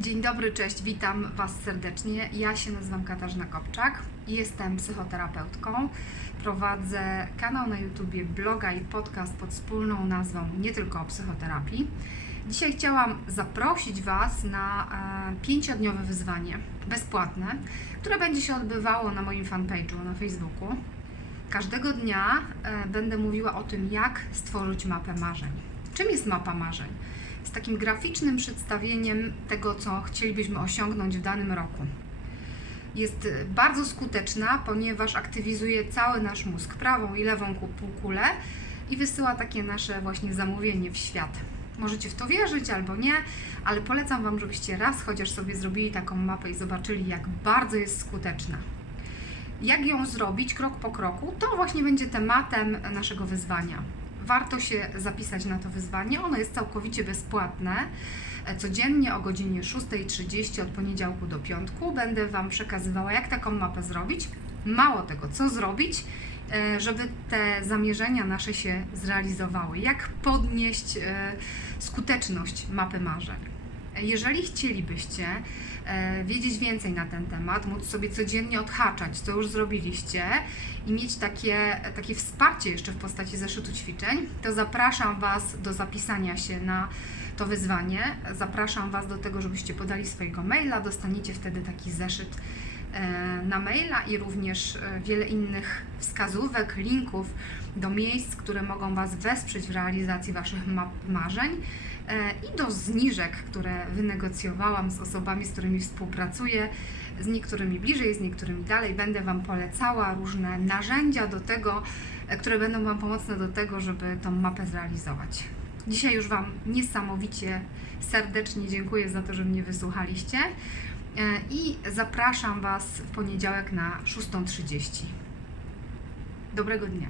Dzień dobry, cześć, witam Was serdecznie. Ja się nazywam Katarzyna Kopczak, jestem psychoterapeutką. Prowadzę kanał na YouTubie, bloga i podcast pod wspólną nazwą Nie tylko o psychoterapii. Dzisiaj chciałam zaprosić Was na e, pięciodniowe wyzwanie bezpłatne, które będzie się odbywało na moim fanpage'u na Facebooku. Każdego dnia e, będę mówiła o tym, jak stworzyć mapę marzeń. Czym jest mapa marzeń? Z takim graficznym przedstawieniem tego, co chcielibyśmy osiągnąć w danym roku. Jest bardzo skuteczna, ponieważ aktywizuje cały nasz mózg, prawą i lewą ku- półkulę i wysyła takie nasze właśnie zamówienie w świat. Możecie w to wierzyć albo nie, ale polecam Wam, żebyście raz chociaż sobie zrobili taką mapę i zobaczyli, jak bardzo jest skuteczna. Jak ją zrobić krok po kroku, to właśnie będzie tematem naszego wyzwania warto się zapisać na to wyzwanie. Ono jest całkowicie bezpłatne. E, Codziennie o godzinie 6.30 od poniedziałku do piątku będę Wam przekazywała, jak taką mapę zrobić. Mało tego, co zrobić, e, żeby te zamierzenia nasze się zrealizowały. Jak podnieść e, skuteczność mapy marzeń. Jeżeli chcielibyście e, wiedzieć więcej na ten temat, móc sobie codziennie odhaczać, co już zrobiliście i mieć takie, takie wsparcie jeszcze w postaci zeszytu ćwiczeń, to zapraszam Was do zapisania się na to wyzwanie. Zapraszam Was do tego, żebyście podali swojego maila. Dostaniecie wtedy taki zeszyt na maila i również e, wiele innych wskazówek, linków do miejsc, które mogą Was wesprzeć w realizacji Waszych marzeń e, i do zniżek, które wynegocjowałam z osobami, z którymi współpracuję. Z niektórymi bliżej, z niektórymi dalej. Będę Wam polecała różne narzędzia do tego, e, które będą Wam pomocne do tego, żeby tą mapę zrealizować. Dzisiaj już Wam niesamowicie serdecznie dziękuję za to, że mnie wysłuchaliście e, i zapraszam Was w poniedziałek na 6.30. Dobrego dnia.